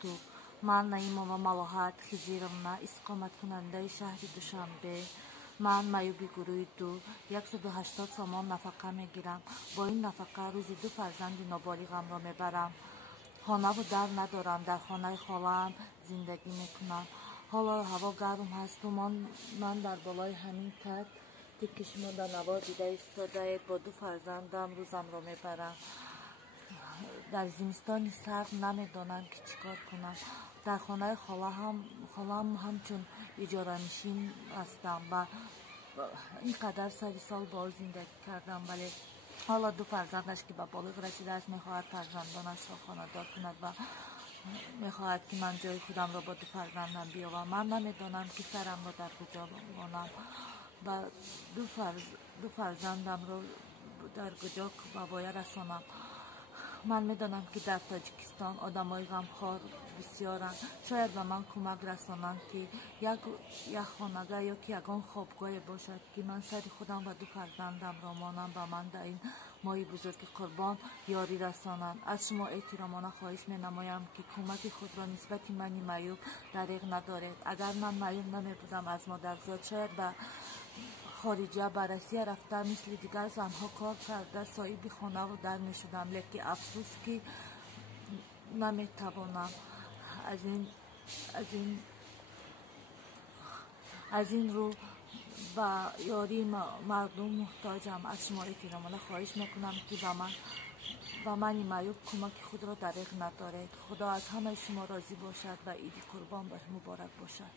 تو من نعیمова ملاحت خیزیرمنا استقامت کننده شهر دوشنبه. من معیوبی گروه 180 سامان نفقه میگیرم. با این نفقه روزی 2 فرزند نابالغم را میبرم. خانه و در ندارم. در خانه خاله‌ام زندگی میکنم. حالا هوا گرم هست و من در بالای همین کت تکه شمرده نوار دیده ایستاده با 2 فرزندم روزم را میبرم. در زمستان سرد نمیدانم که چیکار کنم. در خانه خاله‌ام همچون اجاره نشین هستم و اینقدر سری سال با او زندگی کردم، ولی حالا 2 فرزندش که به بالغ رسیده است میخواهد فرزندانش را خانه‌دار کند و میخواهد که من جای خودم را با 2 فرزندم بیابم. من نمیدانم که سرم را در کجا مانم و 2 فرزندم را در کجا باید رسانم. من میدانم که در تاجیکستان آدمای غمخوار بسیارند. شاید به من کمک رسانند که یک خانگاه یا که یگان خوابگاه باشد که من سر خودم و 2 فرزندم را مانم و من در این ماه بزرگ قربان یاری رسانند. از شما احترامانه خواهش می نمایم که کمک خود را نسبت من معیوب دریغ ندارید. اگر من معیوب نمی بودم از مادرزاد شاید به خارجه بررسی رفته مثل دیگر زنها کار کرده صاحب خانه و در می شدم، لیکن افسوس که نمی توانم. از این رو با یاری مردم محتاجم. از شما احترامانه خواهش میکنم که به من معیوب کمک خود را دریغ ندارید. خدا از همه شما راضی باشد و عید قربان مبارک باشد.